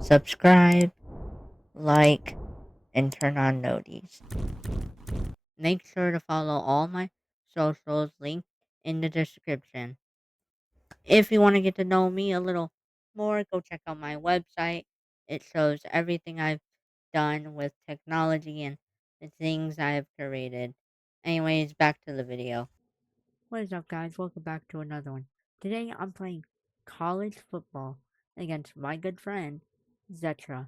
Subscribe, like, and turn on noties. Make sure to follow all my socials linked in the description. If you want to get to know me a little more, go check out my website. It shows everything I've done with technology and the things I have created. Anyways, back to the video. What is up, guys? Welcome back to another one. Today I'm playing college football against my good friend, Zetraa.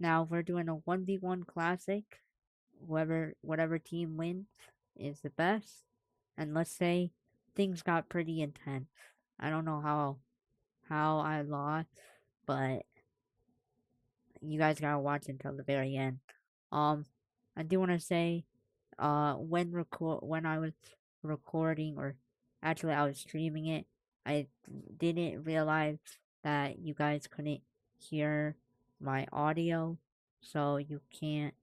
Now we're doing a 1v1 classic. Whatever team wins is the best. And let's say things got pretty intense. I don't know how I lost, but you guys gotta watch until the very end. I do want to say, when I was recording, or actually I was streaming it, I didn't realize that you guys couldn't hear my audio, so you can't.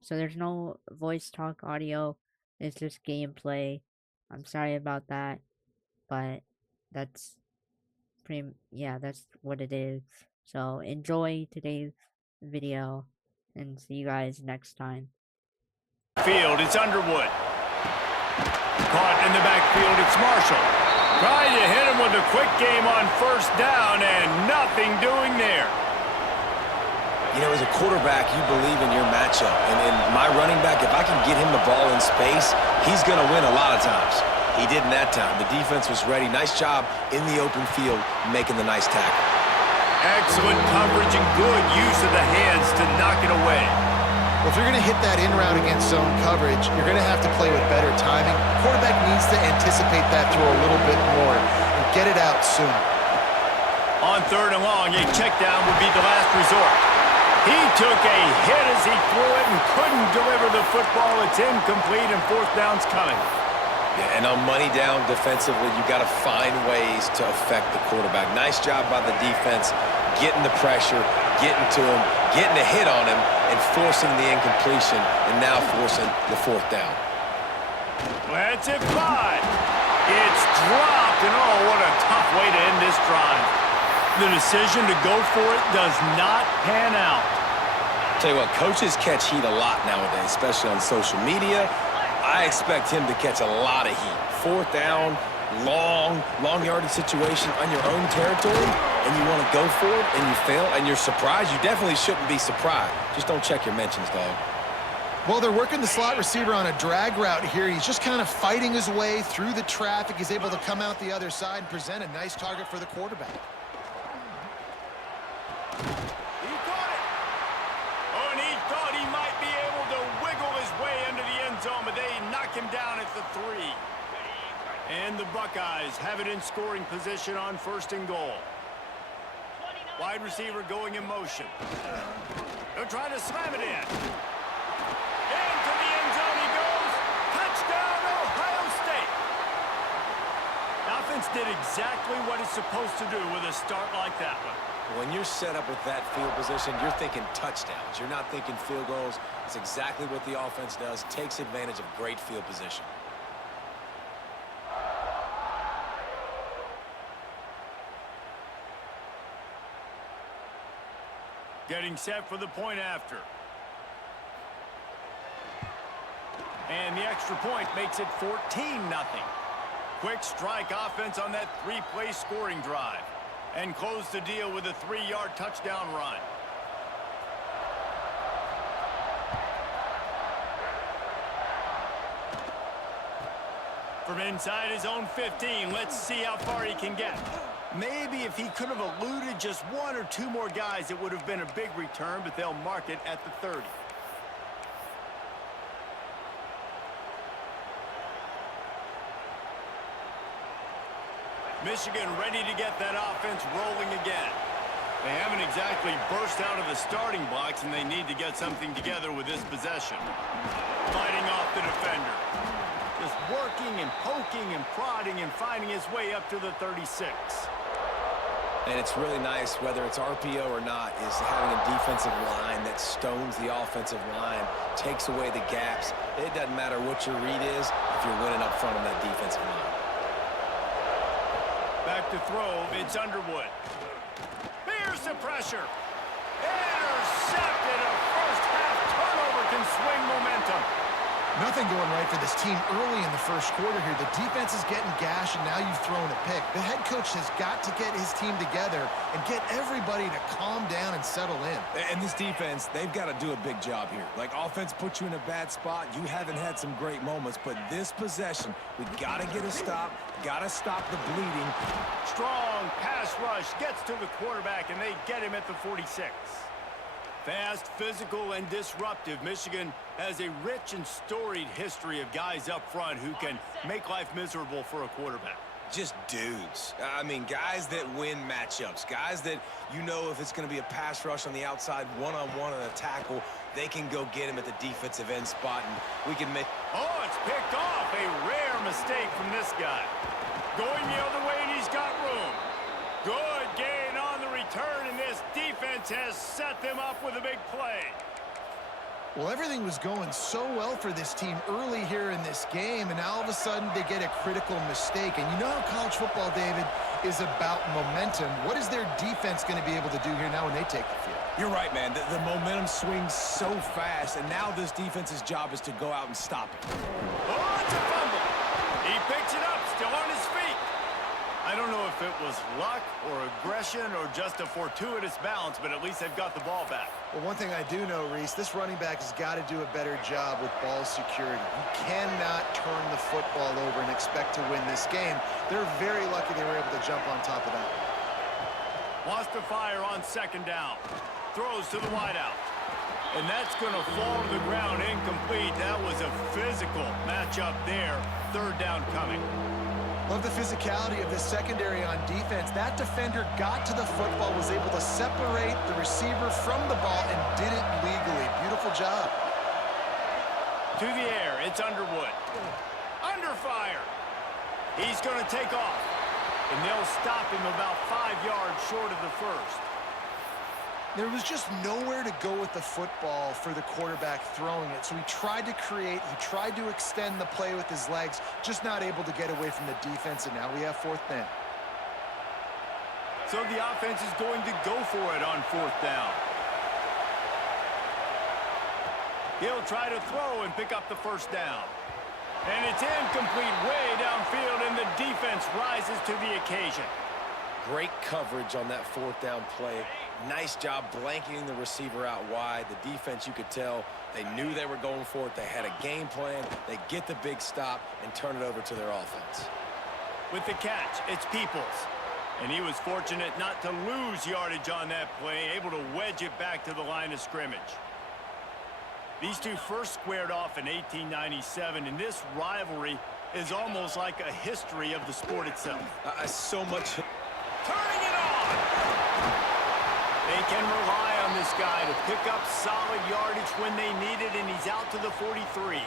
So there's no voice talk audio. It's just gameplay. I'm sorry about that, but that's that's what it is. So enjoy today's video and see you guys next time. Field, it's Underwood. Caught in the backfield, it's Marshall. Trying to hit him with a quick game on first down and nothing doing there. You know, as a quarterback, you believe in your matchup. And my running back, if I can get him the ball in space, he's going to win a lot of times. He did in that time. The defense was ready. Nice job in the open field making the nice tackle. Excellent coverage and good use of the hands to knock it away. Well, if you're going to hit that in route against zone coverage, you're going to have to play with better timing. The quarterback needs to anticipate that throw a little bit more and get it out sooner. On third and long, a check down would be the last resort. He took a hit as he threw it and couldn't deliver the football. It's incomplete and fourth down's coming. Yeah, and on money down defensively, you got to find ways to affect the quarterback. Nice job by the defense, getting the pressure, getting to him, getting a hit on him, and forcing the incompletion, and now forcing the fourth down. That's it, 5. It's dropped, and oh, what a tough way to end this drive. The decision to go for it does not pan out. Tell you what, coaches catch heat a lot nowadays, especially on social media. I expect him to catch a lot of heat. Fourth down, long yardage situation on your own territory, and you want to go for it, and you fail, and you're surprised. You definitely shouldn't be surprised. Just don't check your mentions, dog. Well, they're working the slot receiver on a drag route here. He's just kind of fighting his way through the traffic. He's able to come out the other side and present a nice target for the quarterback. He caught it. Oh, and he thought he might be able to wiggle his way into the end zone, but they knock him down at the 3. And the Buckeyes have it in scoring position on first and goal. Wide receiver going in motion. They're trying to slam it in. Into the end zone he goes. Touchdown, Ohio State. The offense did exactly what it's supposed to do with a start like that one. When you're set up with that field position, you're thinking touchdowns. You're not thinking field goals. It's exactly what the offense does. Takes advantage of great field position. Getting set for the point after. And the extra point makes it 14-0. Quick strike offense on that 3-play scoring drive. And close the deal with a 3-yard touchdown run. From inside his own 15, let's see how far he can get. Maybe if he could have eluded just 1 or 2 more guys, it would have been a big return, but they'll mark it at the 30. Michigan ready to get that offense rolling again. They haven't exactly burst out of the starting blocks, and they need to get something together with this possession. Fighting off the defender. Just working and poking and prodding and finding his way up to the 36. And it's really nice, whether it's RPO or not, is having a defensive line that stones the offensive line, takes away the gaps. It doesn't matter what your read is if you're winning up front on that defensive line. Back to throw, it's Underwood. Here's the pressure. Intercepted. A first-half turnover can swing momentum. Nothing going right for this team early in the first quarter here. The defense is getting gashed, and now you've thrown a pick. The head coach has got to get his team together and get everybody to calm down and settle in. And this defense, they've got to do a big job here. Like, offense puts you in a bad spot. You haven't had some great moments, but this possession, we got to get a stop, got to stop the bleeding. Strong pass rush gets to the quarterback, and they get him at the 46. Fast, physical, and disruptive, Michigan has a rich and storied history of guys up front who can make life miserable for a quarterback. Just dudes. I mean, guys that win matchups. Guys that, you know, if it's going to be a pass rush on the outside, one-on-one on a tackle, they can go get him at the defensive end spot, and we can make... Oh, it's picked off. A rare mistake from this guy. Going the other way, and he's got room. Good gain on the return, and this defense has set them up with a big play. Well, everything was going so well for this team early here in this game, and now all of a sudden they get a critical mistake. And you know how college football, David, is about momentum. What is their defense going to be able to do here now when they take the field? You're right, man. The momentum swings so fast, and now this defense's job is to go out and stop it. Oh, it's a fumble. He picks it up, still on his feet. I don't know if it was luck or aggression or just a fortuitous bounce, but at least they've got the ball back. Well, one thing I do know, Reese, this running back has got to do a better job with ball security. You cannot turn the football over and expect to win this game. They're very lucky they were able to jump on top of that. Wants to fire on second down. Throws to the wideout. And that's going to fall to the ground incomplete. That was a physical matchup there. Third down coming. Love the physicality of this secondary on defense. That defender got to the football, was able to separate the receiver from the ball, and did it legally. Beautiful job. To the air, it's Underwood. Under fire. He's going to take off. And they'll stop him about 5 yards short of the first. There was just nowhere to go with the football for the quarterback throwing it. So he tried to create, he tried to extend the play with his legs, just not able to get away from the defense, and now we have fourth down. So the offense is going to go for it on fourth down. He'll try to throw and pick up the first down. And it's incomplete way downfield, and the defense rises to the occasion. Great coverage on that fourth down play. Nice job blanketing the receiver out wide. The defense, you could tell, they knew they were going for it. They had a game plan. They get the big stop and turn it over to their offense. With the catch, it's Peoples. And he was fortunate not to lose yardage on that play, able to wedge it back to the line of scrimmage. These two first squared off in 1897, and this rivalry is almost like a history of the sport itself. So much... Turning it on! They can rely on this guy to pick up solid yardage when they need it, and he's out to the 43.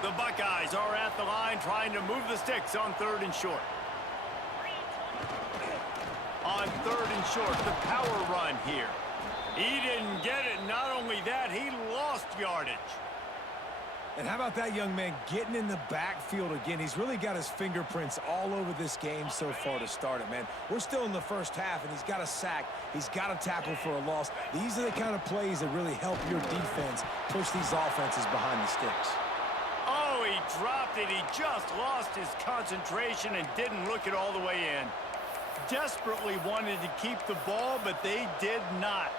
The Buckeyes are at the line trying to move the sticks on third and short. On third and short, the power run here. He didn't get it. Not only that, he lost yardage. And how about that young man getting in the backfield again? He's really got his fingerprints all over this game so far to start it, man. We're still in the first half, and he's got a sack. He's got a tackle for a loss. These are the kind of plays that really help your defense push these offenses behind the sticks. Oh, he dropped it. He just lost his concentration and didn't look it all the way in. Desperately wanted to keep the ball, but they did not.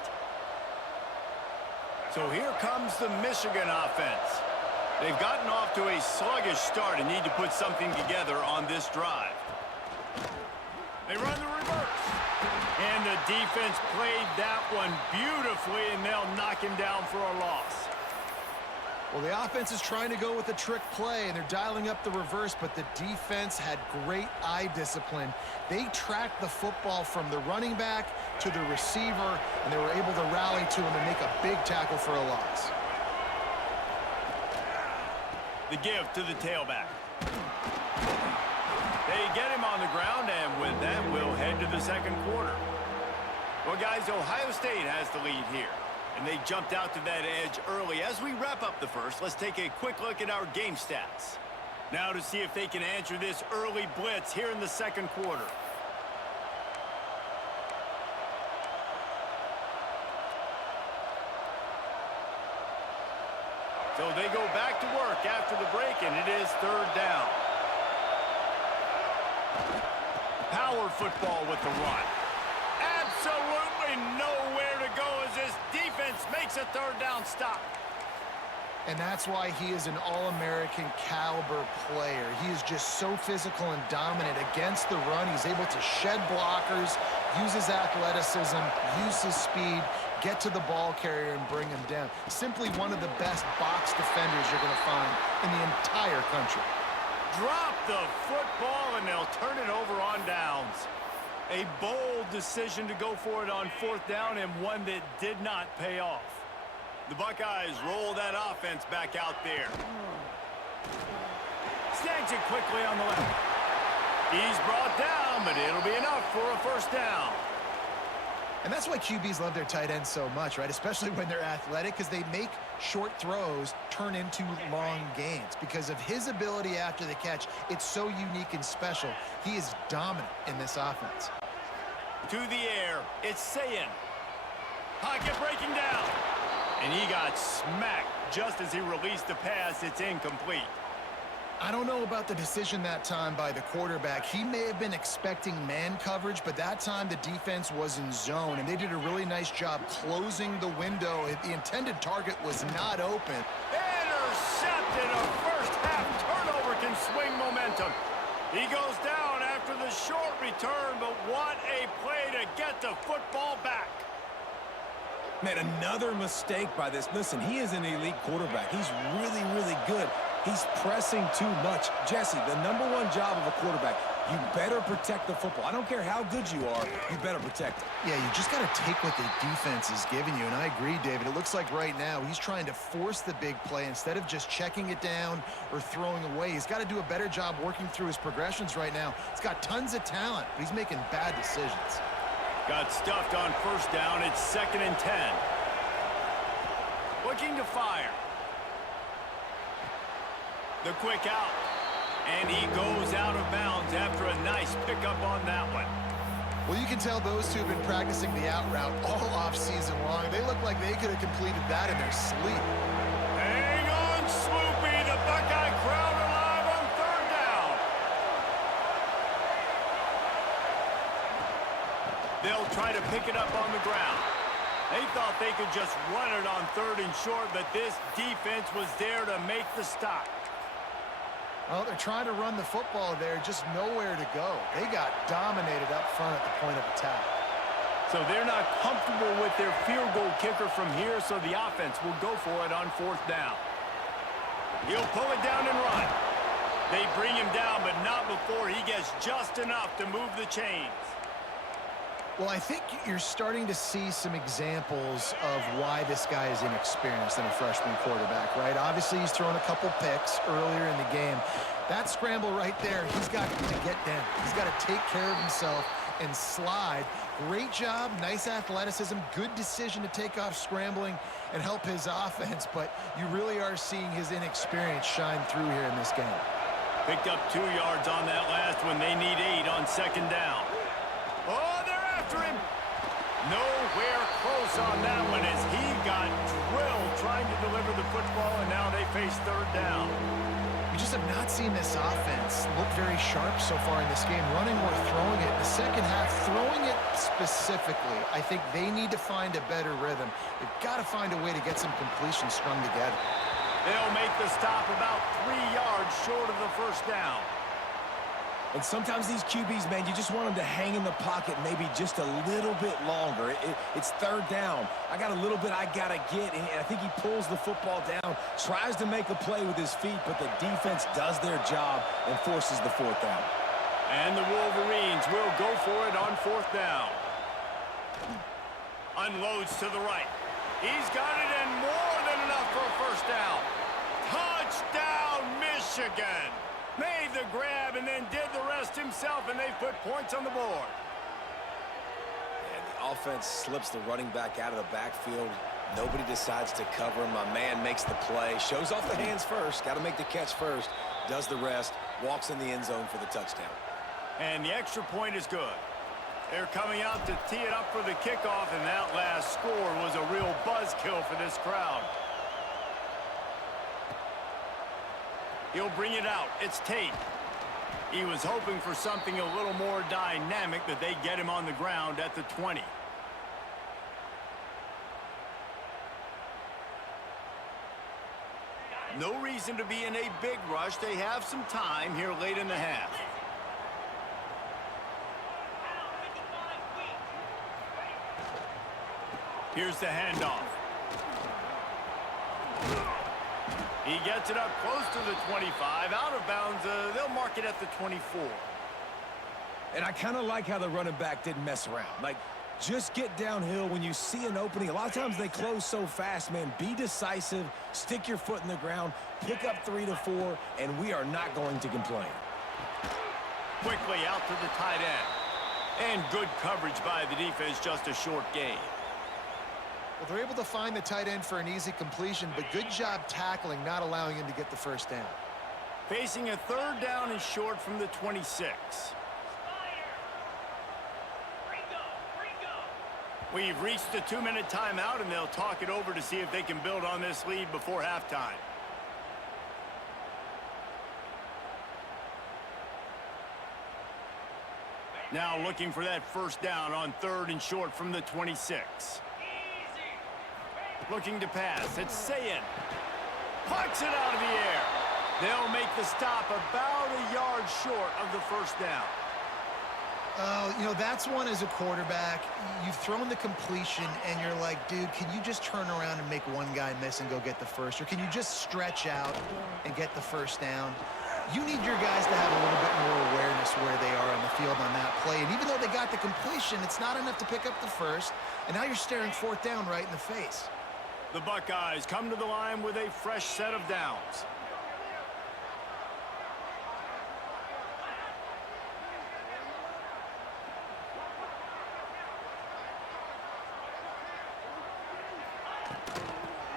So here comes the Michigan offense. They've gotten off to a sluggish start and need to put something together on this drive. They run the reverse. And the defense played that one beautifully, and they'll knock him down for a loss. Well, the offense is trying to go with a trick play, and they're dialing up the reverse, but the defense had great eye discipline. They tracked the football from the running back to the receiver, and they were able to rally to him and make a big tackle for a loss. The give to the tailback. They get him on the ground, and with that, we'll head into the second quarter. Well, guys, Ohio State has the lead here, and they jumped out to that edge early. As we wrap up the first, let's take a quick look at our game stats. Now to see if they can answer this early blitz here in the second quarter. So they go back to work after the break, and it is third down. Power football with the run. Absolutely nowhere to go as this defense makes a third down stop. And that's why he is an All-American caliber player. He is just so physical and dominant against the run. He's able to shed blockers, use his athleticism, use his speed, get to the ball carrier and bring him down. Simply one of the best box defenders you're going to find in the entire country. Drop the football and they'll turn it over on downs. A bold decision to go for it on fourth down, and one that did not pay off. The Buckeyes roll that offense back out there. Snags it quickly on the left. He's brought down, but it'll be enough for a first down. And that's why QBs love their tight ends so much, right? Especially when they're athletic, because they make short throws turn into long gains. Because of his ability after the catch, it's so unique and special. He is dominant in this offense. To the air, it's Sayin. Pocket breaking down. And he got smacked just as he released the pass. It's incomplete. I don't know about the decision that time by the quarterback. He may have been expecting man coverage, but that time the defense was in zone, and they did a really nice job closing the window. The intended target was not open. Intercepted. A first-half turnover can swing momentum. He goes down after the short return, but what a play to get the football back. Man, another mistake by this. Listen, he is an elite quarterback. He's really, really good. He's pressing too much. Jesse, the number one job of a quarterback, you better protect the football. I don't care how good you are, you better protect it. Yeah, you just got to take what the defense is giving you, and I agree, David. It looks like right now he's trying to force the big play instead of just checking it down or throwing away. He's got to do a better job working through his progressions right now. He's got tons of talent, but he's making bad decisions. Got stuffed on first down. It's 2nd and 10. Looking to fire. The quick out. And he goes out of bounds after a nice pickup on that one. Well, you can tell those two have been practicing the out route all off-season long. They look like they could have completed that in their sleep. Hang on, Sloopy. The Buckeye crowd alive on third down. They'll try to pick it up on the ground. They thought they could just run it on 3rd and short, but this defense was there to make the stop. Well, they're trying to run the football there, just nowhere to go. They got dominated up front at the point of attack. So they're not comfortable with their field goal kicker from here, so the offense will go for it on 4th down. He'll pull it down and run. They bring him down, but not before he gets just enough to move the chains. Well, I think you're starting to see some examples of why this guy is inexperienced in a freshman quarterback, right? Obviously, he's thrown a couple picks earlier in the game. That scramble right there, he's got to get down. He's got to take care of himself and slide. Great job, nice athleticism, good decision to take off scrambling and help his offense, but you really are seeing his inexperience shine through here in this game. Picked up 2 yards on that last one. They need 8 on 2nd down. Oh, they're after him. Nowhere close on that one as he got drilled trying to deliver the football, and now they face 3rd down. We just have not seen this offense look very sharp so far in this game, running or throwing it. In the second half, throwing it specifically, I think they need to find a better rhythm. They've got to find a way to get some completions strung together. They'll make the stop about 3 yards short of the first down. And sometimes these QBs, man, you just want them to hang in the pocket maybe just a little bit longer. It's 3rd down. I got a little bit I got to get, and I think he pulls the football down, tries to make a play with his feet, but the defense does their job and forces the 4th down. And the Wolverines will go for it on 4th down. Unloads to the right. He's got it and more than enough for a first down. Touchdown, Michigan. Made the grab and then did the rest himself, and they put points on the board. offense slips the running back out of the backfield. Nobody decides to cover him. My man makes the play, shows off the hands first, got to make the catch first, does the rest, walks in the end zone for the touchdown. And the extra point is good. They're coming out to tee it up for the kickoff, and that last score was a real buzzkill for this crowd. He'll bring it out. It's Tate. He was hoping for something a little more dynamic, but they get him on the ground at the 20. No reason to be in a big rush. They have some time here late in the half. Here's the handoff. He gets it up close to the 25. Out of bounds, they'll mark it at the 24. And I kind of like how the running back didn't mess around. Like, just get downhill when you see an opening. A lot of times they close so fast, man. Be decisive, stick your foot in the ground, pick up 3 to 4, and we are not going to complain. Quickly out to the tight end. And good coverage by the defense, just a short gain. Well, they're able to find the tight end for an easy completion, but good job tackling, not allowing him to get the first down. Facing a third down and short from the 26. We've reached the 2-minute timeout, and they'll talk it over to see if they can build on this lead before halftime. Now looking for that first down on third and short from the 26. Looking to pass. It's Sayin. Pucks it out of the air. They'll make the stop about a yard short of the first down. Oh, you know, that's one as a quarterback. You've thrown the completion, and you're like, dude, can you just turn around and make one guy miss and go get the first? Or can you just stretch out and get the first down? You need your guys to have a little bit more awareness where they are on the field on that play. And even though they got the completion, it's not enough to pick up the first. And now you're staring fourth down right in the face. The Buckeyes come to the line with a fresh set of downs.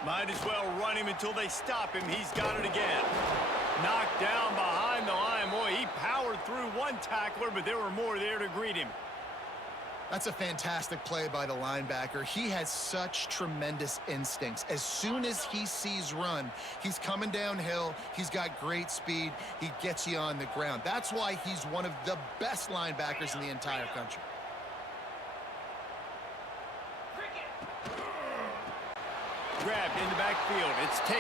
Might as well run him until they stop him. He's got it again. Knocked down behind the line. Boy, he powered through one tackler, but there were more there to greet him. That's a fantastic play by the linebacker. He has such tremendous instincts. As soon as he sees run, he's coming downhill. He's got great speed. He gets you on the ground. That's why he's one of the best linebackers in the entire country. Grabbed in the backfield. It's Tate.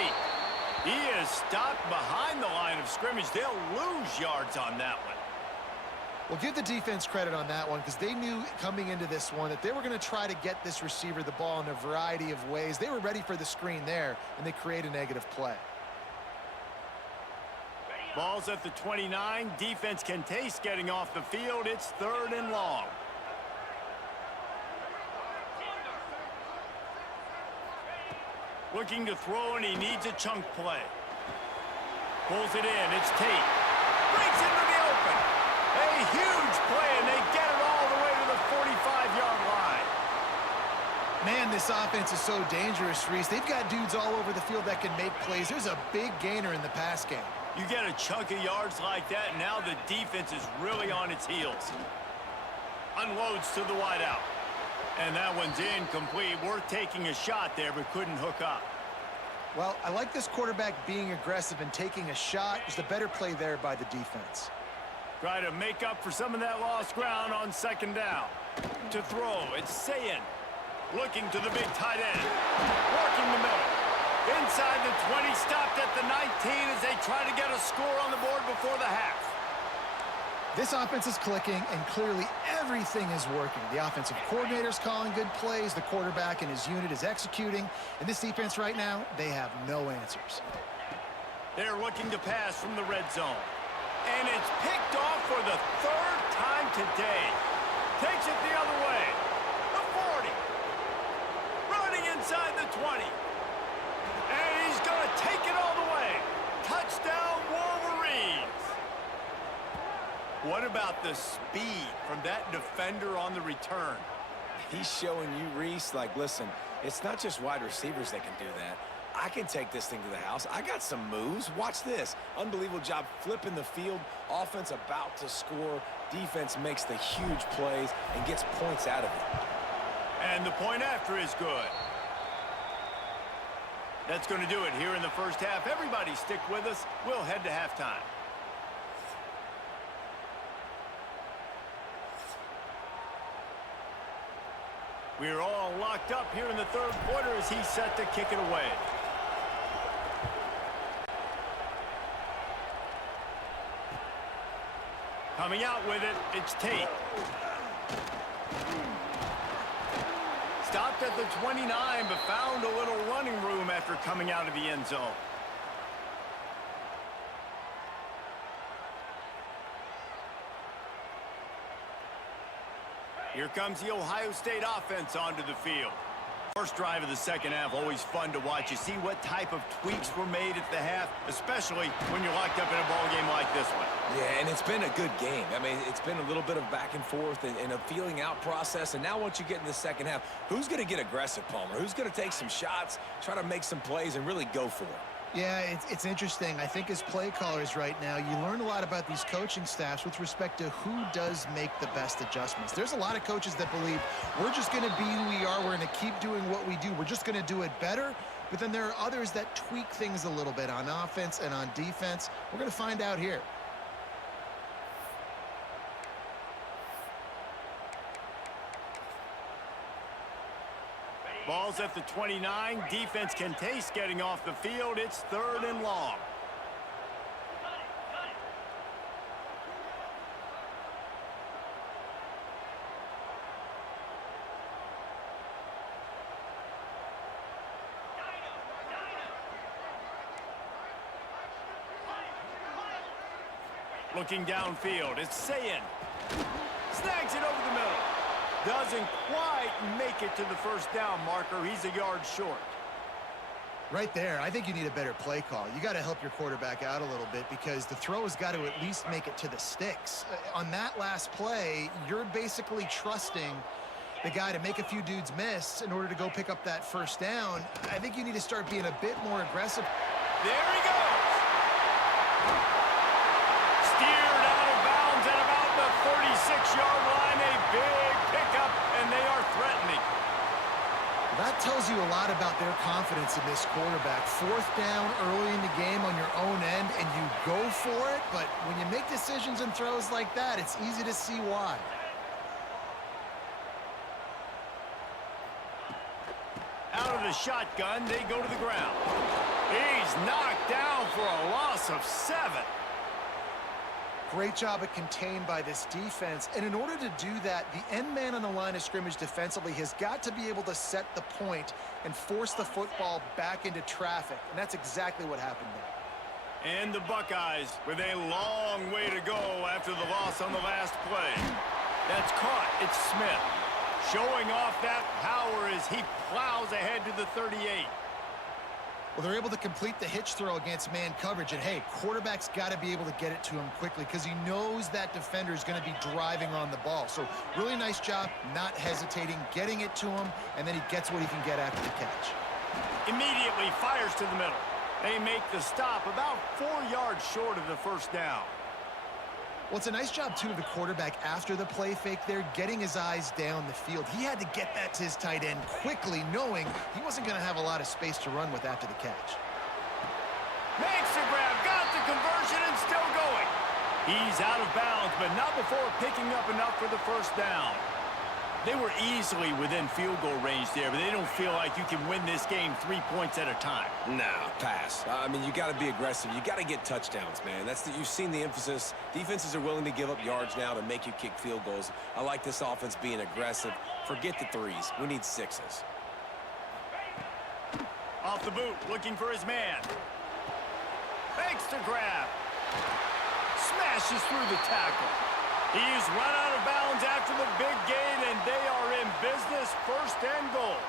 He is stopped behind the line of scrimmage. They'll lose yards on that one. Well, give the defense credit on that one because they knew coming into this one that they were going to try to get this receiver the ball in a variety of ways. They were ready for the screen there, and they create a negative play. Ball's at the 29. Defense can taste getting off the field. It's third and long. Looking to throw, and he needs a chunk play. Pulls it in. It's Tate. Breaks into the open. A huge play, and they get it all the way to the 45-yard line. Man, this offense is so dangerous, Reese. They've got dudes all over the field that can make plays. There's a big gainer in the pass game. You get a chunk of yards like that, and now the defense is really on its heels. Unloads to the wideout. And that one's incomplete. Worth taking a shot there, but couldn't hook up. Well, I like this quarterback being aggressive and taking a shot. Just a better play there by the defense. Try to make up for some of that lost ground on second down. To throw, it's Sayin. Looking to the big tight end. Working the middle. Inside the 20, stopped at the 19 as they try to get a score on the board before the half. This offense is clicking, and clearly everything is working. The offensive coordinator's calling good plays. The quarterback and his unit is executing. And this defense right now, they have no answers. They're looking to pass from the red zone. And it's picked off for the third time today. Takes it the other way. The 40. Running inside the 20. And he's going to take it all the way. Touchdown, Wolverines. What about the speed from that defender on the return? He's showing you, Reese, like, listen, it's not just wide receivers that can do that. I can take this thing to the house. I got some moves. Watch this. Unbelievable job flipping the field. Offense about to score. Defense makes the huge plays and gets points out of it. And the point after is good. That's going to do it here in the first half. Everybody stick with us. We'll head to halftime. We're all locked up here in the third quarter as he's set to kick it away. Coming out with it, it's Tate. Stopped at the 29, but found a little running room after coming out of the end zone. Here comes the Ohio State offense onto the field. First drive of the second half, always fun to watch. You see what type of tweaks were made at the half, especially when you're locked up in a ball game like this one. Yeah, and it's been a good game. I mean, it's been a little bit of back and forth and a feeling out process. And now once you get in the second half, who's going to get aggressive, Palmer? Who's going to take some shots, try to make some plays, and really go for it? Yeah, it's interesting. I think as play callers right now, you learn a lot about these coaching staffs with respect to who does make the best adjustments. There's a lot of coaches that believe we're just going to be who we are. We're going to keep doing what we do. We're just going to do it better. But then there are others that tweak things a little bit on offense and on defense. We're going to find out here. Ball's at the 29. Defense can taste getting off the field. It's third and long. Looking downfield, it's Sayin. Snags it over the middle. Doesn't quite make it to the first down marker. He's a yard short. Right there, I think you need a better play call. You got to help your quarterback out a little bit because the throw has got to at least make it to the sticks. On that last play, you're basically trusting the guy to make a few dudes miss in order to go pick up that first down. I think you need to start being a bit more aggressive. There he goes. Steered out of bounds at about the 36-yard line. A big pickup, and they are threatening. That tells you a lot about their confidence in this quarterback. Fourth down early in the game on your own end, and you go for it. But when you make decisions and throws like that, it's easy to see why. Out of the shotgun, they go to the ground. He's knocked down for a loss of 7. Great job at contained by this defense. And in order to do that, the end man on the line of scrimmage defensively has got to be able to set the point and force the football back into traffic. And that's exactly what happened there. And the Buckeyes with a long way to go after the loss on the last play. That's caught. It's Smith. Showing off that power as he plows ahead to the 38. Well, they're able to complete the hitch throw against man coverage. And, hey, quarterback's got to be able to get it to him quickly because he knows that defender is going to be driving on the ball. So really nice job not hesitating, getting it to him, and then he gets what he can get after the catch. Immediately fires to the middle. They make the stop about 4 yards short of the first down. Well, it's a nice job, too, of the quarterback after the play fake there, getting his eyes down the field. He had to get that to his tight end quickly, knowing he wasn't going to have a lot of space to run with after the catch. Makes the grab, got the conversion, and still going. He's out of bounds, but not before picking up enough for the first down. They were easily within field goal range there, but they don't feel like you can win this game 3 points at a time. Nah, pass. I mean, you got to be aggressive. You got to get touchdowns, man. You've seen the emphasis. Defenses are willing to give up yards now to make you kick field goals. I like this offense being aggressive. Forget the threes. We need 6s. Off the boot, looking for his man. Fakes the grab. Smashes through the tackle. He's run out of bounds after the big gain, and they are in business, first and goal.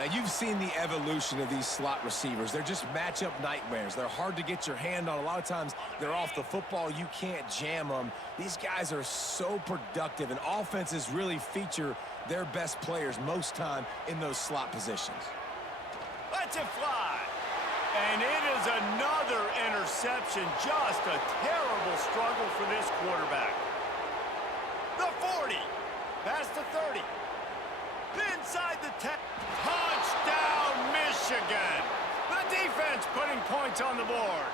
Now, you've seen the evolution of these slot receivers. They're just matchup nightmares. They're hard to get your hand on. A lot of times, they're off the football. You can't jam them. These guys are so productive, and offenses really feature their best players most time in those slot positions. Lets it fly. And it is another interception. Just a terrible struggle for this quarterback. The 40. Past the 30. Inside the 10. Touchdown, Michigan. The defense putting points on the board.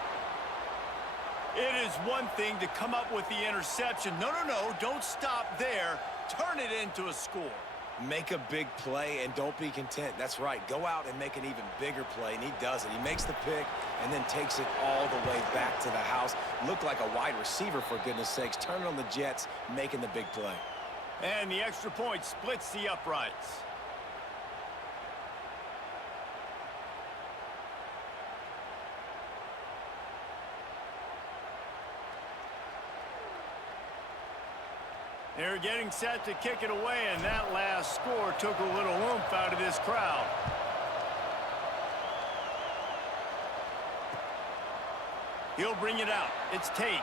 It is one thing to come up with the interception. No, don't stop there. Turn it into a score. Make a big play and don't be content. That's right. Go out and make an even bigger play, and he does it. He makes the pick and then takes it all the way back to the house. Looked like a wide receiver, for goodness sakes. Turning on the Jets, making the big play. And the extra point splits the uprights. They're getting set to kick it away, and that last score took a little oomph out of this crowd. He'll bring it out. It's Tate.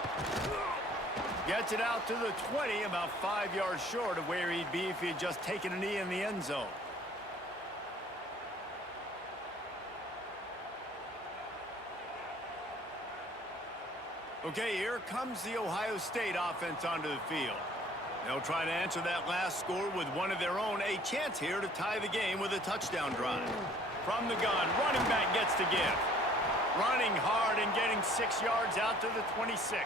Gets it out to the 20, about 5 yards short of where he'd be if he had just taken a knee in the end zone. Okay, here comes the Ohio State offense onto the field. They'll try to answer that last score with one of their own. A chance here to tie the game with a touchdown drive. From the gun, running back gets the give. Running hard and getting 6 yards out to the 26.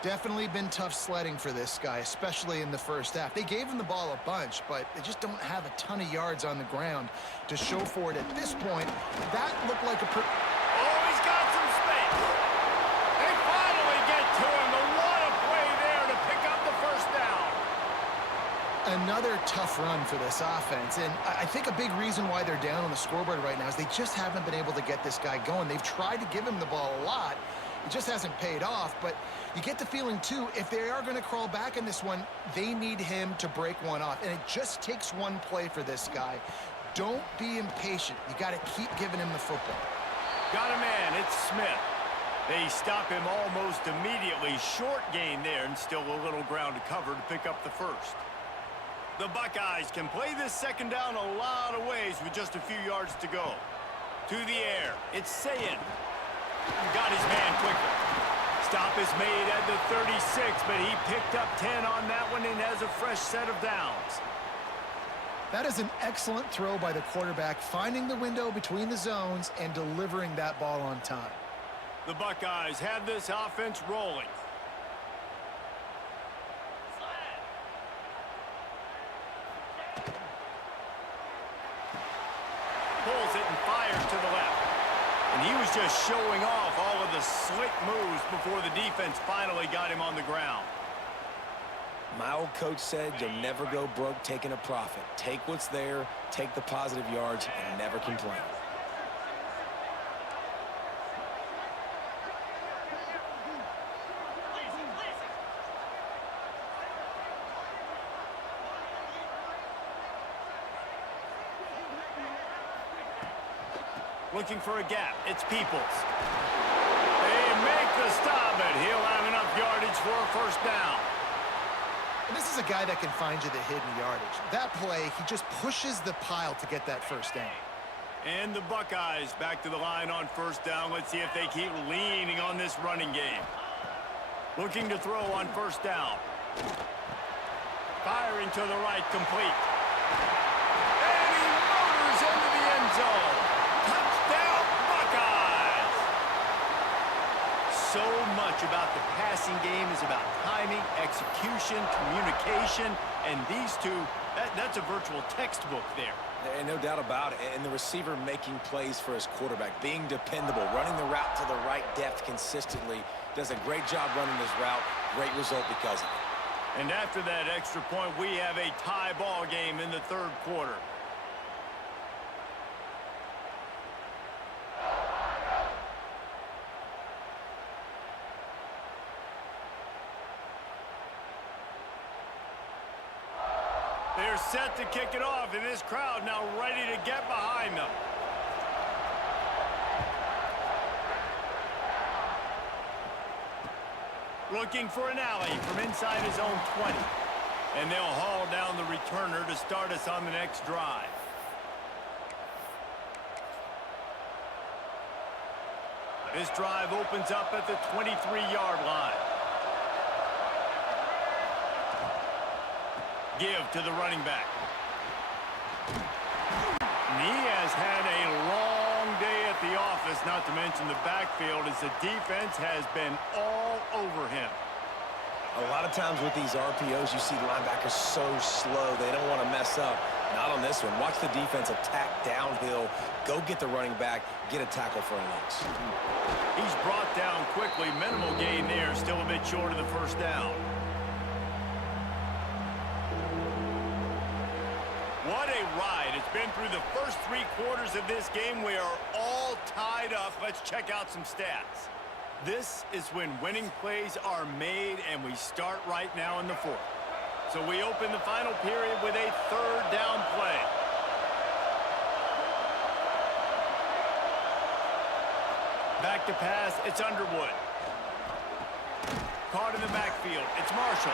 Definitely been tough sledding for this guy, especially in the first half. They gave him the ball a bunch, but they just don't have a ton of yards on the ground to show for it at this point. That looked like a... Oh, he's got some space. They finally get to him. What a play there to pick up the first down. Another tough run for this offense, and I think a big reason why they're down on the scoreboard right now is they just haven't been able to get this guy going. They've tried to give him the ball a lot. It just hasn't paid off, but you get the feeling, too, if they are going to crawl back in this one, they need him to break one off, and it just takes one play for this guy. Don't be impatient. You got to keep giving him the football. Got a man. It's Smith. They stop him almost immediately. Short gain there, and still a little ground to cover to pick up the first. The Buckeyes can play this second down a lot of ways with just a few yards to go. To the air. It's Sayin. Got his man quickly. Stop is made at the 36, but he picked up 10 on that one and has a fresh set of downs. That is an excellent throw by the quarterback, finding the window between the zones and delivering that ball on time. The Buckeyes have this offense rolling. Pulls it and fires to the left. And he was just showing off all of the slick moves before the defense finally got him on the ground. My old coach said you'll never go broke taking a profit. Take what's there, take the positive yards, and never complain. Looking for a gap. It's Peoples. They make the stop, but he'll have enough yardage for a first down. And this is a guy that can find you the hidden yardage. That play, he just pushes the pile to get that first down. And the Buckeyes back to the line on first down. Let's see if they keep leaning on this running game. Looking to throw on first down. Firing to the right, complete. And he motors into the end zone. Touchdown, Buckeyes! So much about the passing game is about timing, execution, communication, and these two, that's a virtual textbook there. And no doubt about it. And the receiver making plays for his quarterback, being dependable, running the route to the right depth consistently, does a great job running his route. Great result because of it. And after that extra point, we have a tie ball game in the third quarter. They're They're set to kick it off, and this crowd now ready to get behind them. Looking for an alley from inside his own 20. And they'll haul down the returner to start us on the next drive. This drive opens up at the 23-yard line. Give to the running back. And he has had a long day at the office, not to mention the backfield, as the defense has been all over him. A lot of times with these RPOs, you see linebackers so slow, they don't want to mess up. Not on this one. Watch the defense attack downhill, go get the running back, get a tackle for a loss. He's brought down quickly. Minimal gain there, still a bit short of the first down. What a ride. It's been through the first 3 quarters of this game. We are all tied up. Let's check out some stats. This is when winning plays are made, and we start right now in the 4th. So we open the final period with a 3rd down play. Back to pass, it's Underwood. Caught in the backfield, it's Marshall.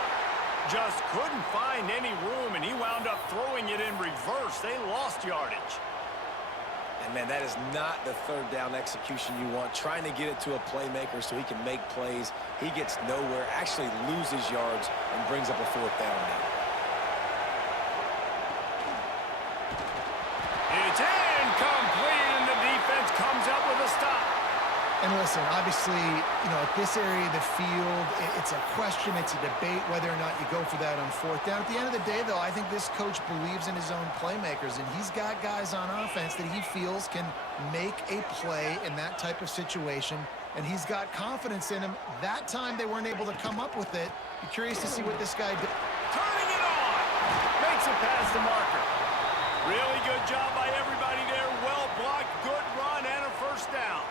Just couldn't find any room, and he wound up throwing it in reverse. They lost yardage. And, man, that is not the 3rd down execution you want. Trying to get it to a playmaker so he can make plays. He gets nowhere, actually loses yards, and brings up a 4th down now. It's incomplete, and the defense comes up with a stop. And listen, obviously, at this area of the field, it's a question, it's a debate whether or not you go for that on 4th down. At the end of the day, though, I think this coach believes in his own playmakers, and he's got guys on offense that he feels can make a play in that type of situation, and he's got confidence in him. That time they weren't able to come up with it. Be curious to see what this guy did. Turning it on. Makes it past the marker. Really good job by everybody there. Well blocked, good run, and a 1st down.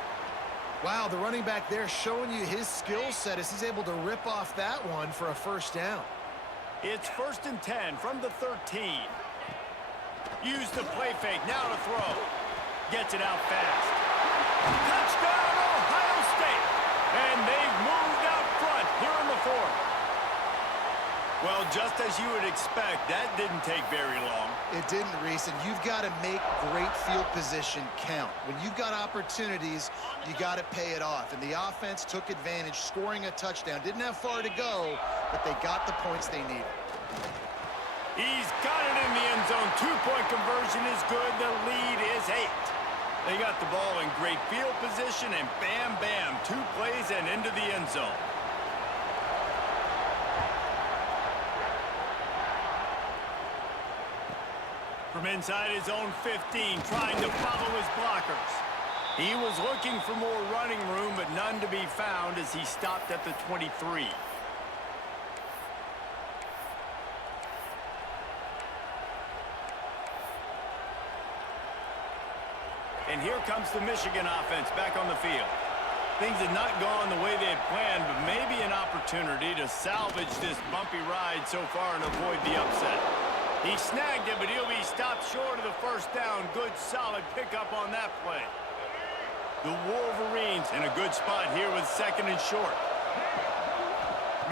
Wow, the running back there showing you his skill set as he's able to rip off that one for a 1st down. It's 1st and 10 from the 13. Use the play fake, now to throw. Gets it out fast. Touchdown, Ohio State! And they've moved out front here in the 4th. Well, just as you would expect, that didn't take very long. It didn't, Reese, and you've got to make great field position count. When you've got opportunities, you got to pay it off. And the offense took advantage, scoring a touchdown. Didn't have far to go, but they got the points they needed. He's got it in the end zone. 2-point conversion is good. The lead is 8. They got the ball in great field position, and bam, bam, 2 plays and into the end zone. From inside his own 15, trying to follow his blockers. He was looking for more running room, but none to be found as he stopped at the 23. And here comes the Michigan offense back on the field. Things had not gone the way they had planned, but maybe an opportunity to salvage this bumpy ride so far and avoid the upset. He snagged it, but he'll be stopped short of the 1st down. Good, solid pickup on that play. The Wolverines in a good spot here with 2nd and short.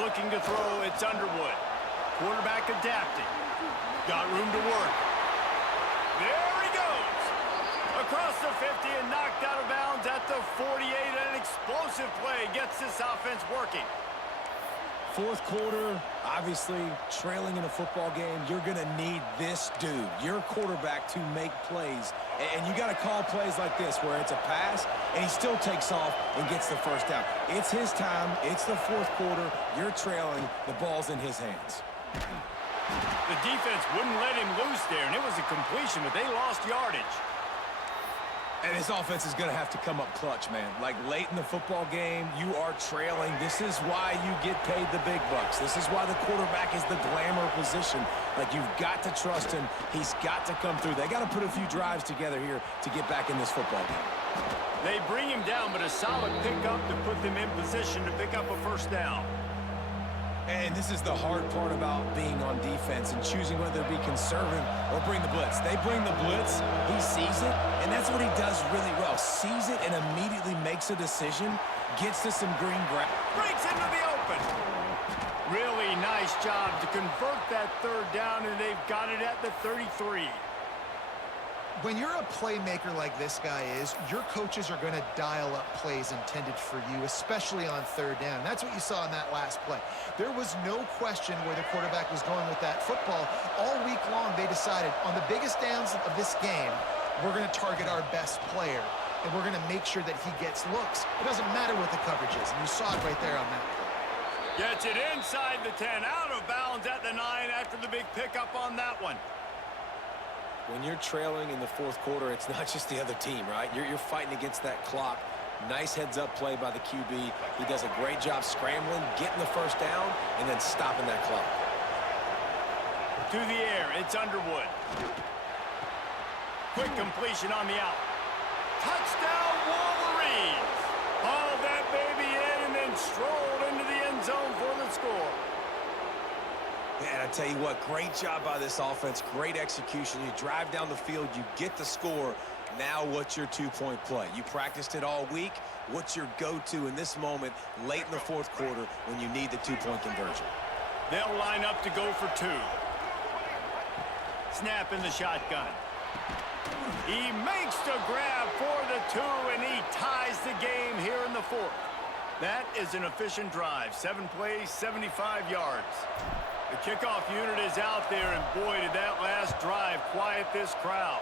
Looking to throw, it's Underwood. Quarterback adapting. Got room to work. There he goes. Across the 50 and knocked out of bounds at the 48. An explosive play gets this offense working. 4th quarter, obviously, trailing in a football game, you're going to need this dude, your quarterback, to make plays. And you got to call plays like this where it's a pass, and he still takes off and gets the 1st down. It's his time. It's the 4th quarter. You're trailing. The ball's in his hands. The defense wouldn't let him loose there, and it was a completion, but they lost yardage. And this offense is going to have to come up clutch, man. Like, late in the football game, you are trailing. This is why you get paid the big bucks. This is why the quarterback is the glamour position. Like, you've got to trust him. He's got to come through. They got to put a few drives together here to get back in this football game. They bring him. bring him down, but a solid pickup to put them in position to pick up a first down. 4th quarter, offense has been all over the field. They've got the ball in the 48. They're set to kick it off. And this is going to be a 3rd and 10. They got the ball in the 48. They're set to kick it off. And this is going to be a 3rd and 10. All right, And this is the hard part about being on defense and choosing whether to be conservative or bring the blitz. They bring the blitz, he sees it, and that's what he does really well. Sees it and immediately makes a decision, gets to some green grass. Breaks into the open. Really nice job to convert that third down, and they've got it at the 33. When you're a playmaker like this guy is, your coaches are going to dial up plays intended for you, especially on third down. And that's what you saw in that last play. There was no question where the quarterback was going with that football. All week long, they decided on the biggest downs of this game, we're going to target our best player, and we're going to make sure that he gets looks. It doesn't matter what the coverage is, and you saw it right there on that play. Gets it inside the 10, out of bounds at the 9 after the big pickup on that one. When you're trailing in the fourth quarter, it's not just the other team, right? You're fighting against that clock. Nice heads-up play by the QB. He does a great job scrambling, getting the first down, and then stopping that clock. To the air, it's Underwood. Quick completion on the out. Touchdown, Wolverines! Hauled that baby in and then strolled into the end zone for the score. Man, I tell you what, great job by this offense, great execution. You drive down the field, you get the score. Now what's your two-point play? You practiced it all week. What's your go-to in this moment late in the fourth quarter when you need the two-point conversion? They'll line up to go for 2. Snap in the shotgun. He makes the grab for the 2, and he ties the game here in the fourth. That is an efficient drive. 7 plays, 75 yards. The kickoff unit is out there, and boy, did that last drive quiet this crowd.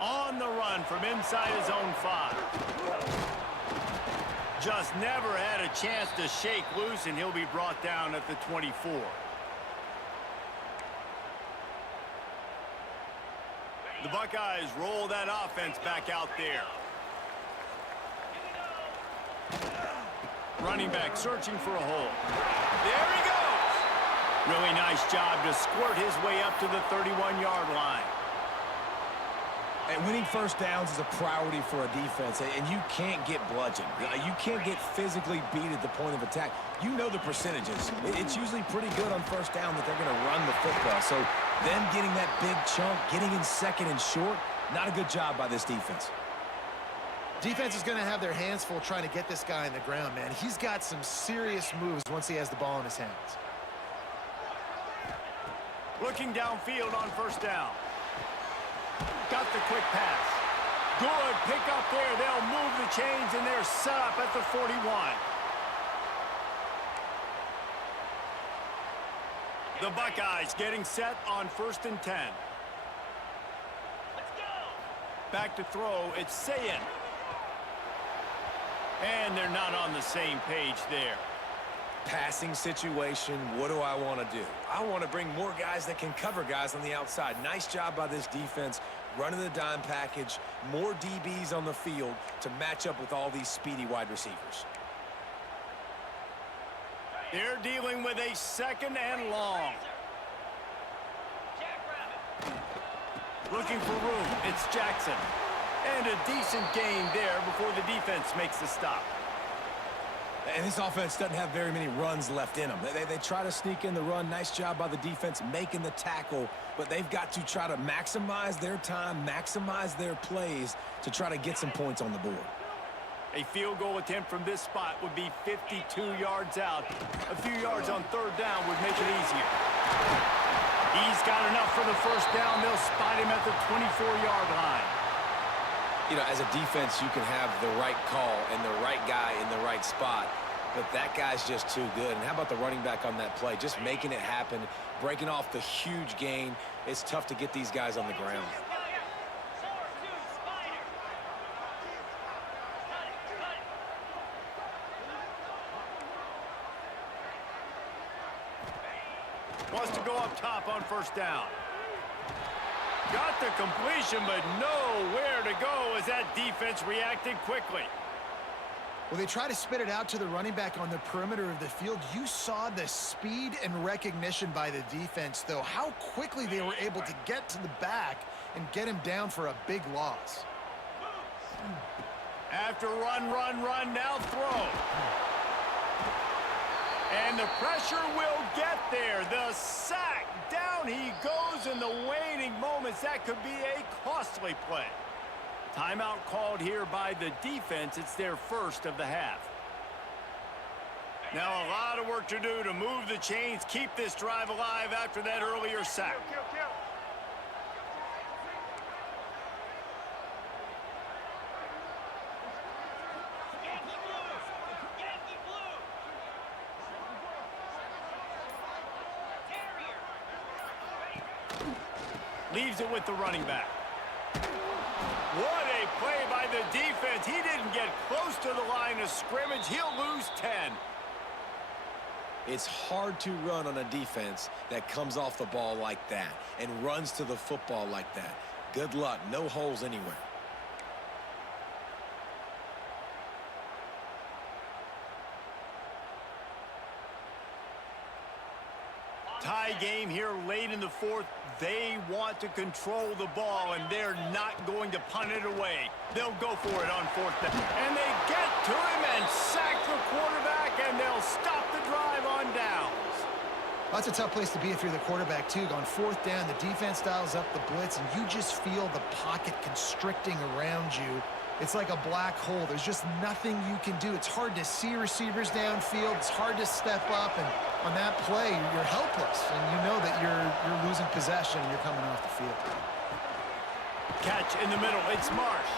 On the run from inside his own 5. Just never had a chance to shake loose, and he'll be brought down at the 24. The Buckeyes roll that offense back out there. Running back searching for a hole. There he goes. Really nice job to squirt his way up to the 31-yard line. And winning first downs is a priority for a defense, and you can't get bludgeoned. You can't get physically beat at the point of attack. You know the percentages. It's usually pretty good on first down that they're going to run the football. So them getting that big chunk, getting in second and short, not a good job by this defense. Defense is going to have their hands full trying to get this guy in the ground, man. He's got some serious moves once he has the ball in his hands. Looking downfield on first down. Got the quick pass. Good pick up there. They'll move the chains, and they're set up at the 41. The Buckeyes getting set on 1st and 10. Let's go. Back to throw. It's Sayin. And they're not on the same page there. Passing situation, what do I want to do? I want to bring more guys that can cover guys on the outside. Nice job by this defense, running the dime package, more DBs on the field to match up with all these speedy wide receivers. They're dealing with a 2nd and long. Looking for room. It's Jackson. And a decent gain there before the defense makes the stop. And this offense doesn't have very many runs left in them. They try to sneak in the run. Nice job by the defense making the tackle. But they've got to try to maximize their time, maximize their plays to try to get some points on the board. A field goal attempt from this spot would be 52 yards out. A few yards on 3rd down would make it easier. He's got enough for the first down. They'll spot him at the 24-yard line. You know, as a defense, you can have the right call and the right guy in the right spot, but that guy's just too good. And how about the running back on that play? Just making it happen, breaking off the huge gain. It's tough to get these guys on the ground. Wants to go up top on first down. Got the completion, but nowhere to go as that defense reacted quickly. Well, they try to spit it out to the running back on the perimeter of the field. You saw the speed and recognition by the defense, though, how quickly they were able to get to the back and get him down for a big loss. After run, now throw. And the pressure will get there. The sack. Down he goes in the waning moments. That could be a costly play. Timeout called here by the defense. It's their first of the half. Now a lot of work to do to move the chains, keep this drive alive after that earlier sack. Leaves it with the running back. What a play by the defense. He didn't get close to the line of scrimmage. He'll lose 10. It's hard to run on a defense that comes off the ball like that and runs to the football like that. Good luck. No holes anywhere. Tie game here late in the fourth. They want to control the ball, and they're not going to punt it away. They'll go for it on fourth down. And they get to him and sack the quarterback, and they'll stop the drive on downs. That's a tough place to be if you're the quarterback, too. On fourth down, the defense dials up the blitz, and you just feel the pocket constricting around you. It's like a black hole. There's just nothing you can do. It's hard to see receivers downfield. It's hard to step up, and on that play, you're helpless, and you know that you're losing possession and you're coming off the field. Catch in the middle. It's Marsh.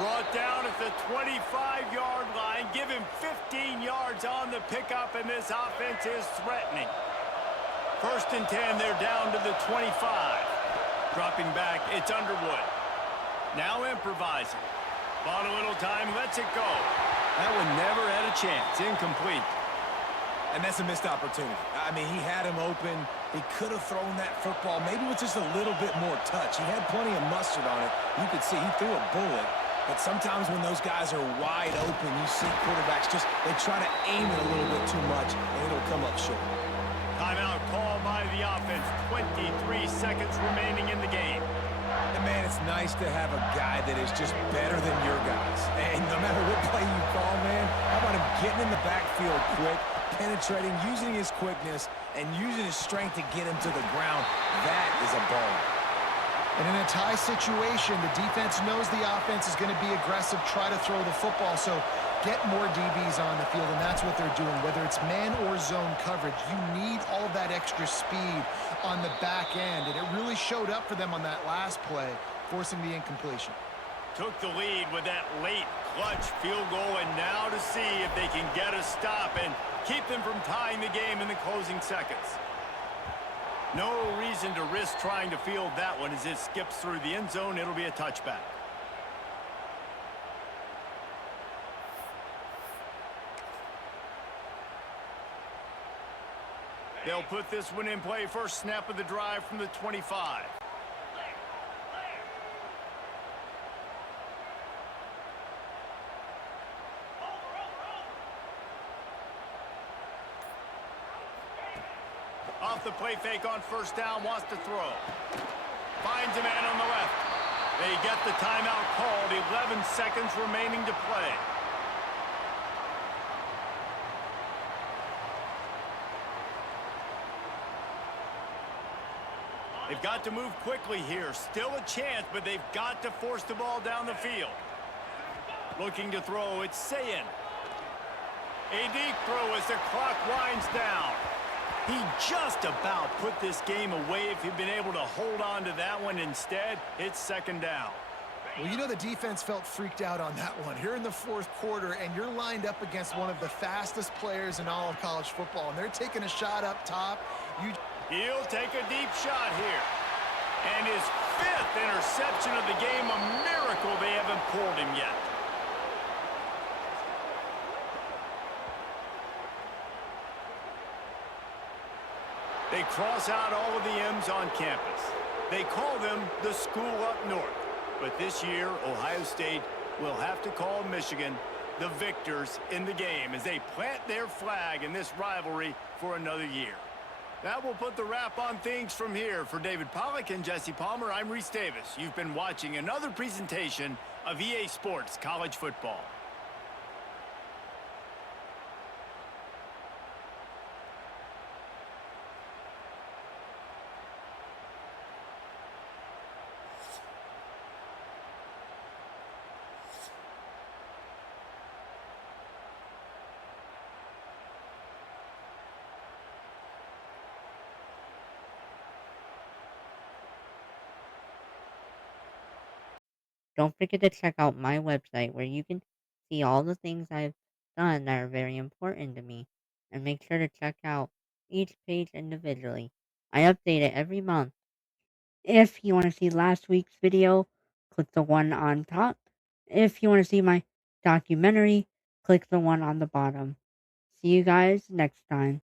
Brought down at the 25-yard line. Give him 15 yards on the pickup, and this offense is threatening. First and 10, they're down to the 25. Dropping back, it's Underwood. Now improvising. Bought a little time, lets it go. That one never had a chance. Incomplete. And that's a missed opportunity. I mean, he had him open. He could have thrown that football maybe with just a little bit more touch. He had plenty of mustard on it. You could see he threw a bullet. But sometimes when those guys are wide open, you see quarterbacks they try to aim it a little bit too much, and it'll come up short. Timeout called by the offense. 23 seconds remaining in the game. And man, it's nice to have a guy that is just better than your guys. And no matter what play you call, man, how about him getting in the backfield quick, penetrating, using his quickness, and using his strength to get him to the ground? That is a ball. And in a tie situation, the defense knows the offense is going to be aggressive, try to throw the football, so get more DBs on the field, and that's what they're doing. Whether it's man or zone coverage, you need all that extra speed on the back end, and it really showed up for them on that last play, forcing the incompletion. Took the lead with that late clutch field goal, and now to see if they can get a stop and keep them from tying the game in the closing seconds. No reason to risk trying to field that one as it skips through the end zone. It'll be a touchback. They'll put this one in play. First snap of the drive from the 25. Off the play fake on first down, wants to throw. Finds a man on the left. They get the timeout called. 11 seconds remaining to play. They've got to move quickly here. Still a chance, but they've got to force the ball down the field. Looking to throw, it's Sayin. A deep throw as the clock winds down. He just about put this game away if he'd been able to hold on to that one. Instead, it's second down. Well, you know the defense felt freaked out on that one. Here in the fourth quarter, and you're lined up against one of the fastest players in all of college football, and they're taking a shot up top. He'll take a deep shot here. And his fifth interception of the game, a miracle they haven't pulled him yet. They cross out all of the M's on campus. They call them the school up north. But this year, Ohio State will have to call Michigan the victors in the game as they plant their flag in this rivalry for another year. That will put the wrap on things from here. For David Pollack and Jesse Palmer, I'm Reese Davis. You've been watching another presentation of EA Sports College Football. Don't forget to check out my website where you can see all the things I've done that are very important to me. And make sure to check out each page individually. I update it every month. If you want to see last week's video, click the one on top. If you want to see my documentary, click the one on the bottom. See you guys next time.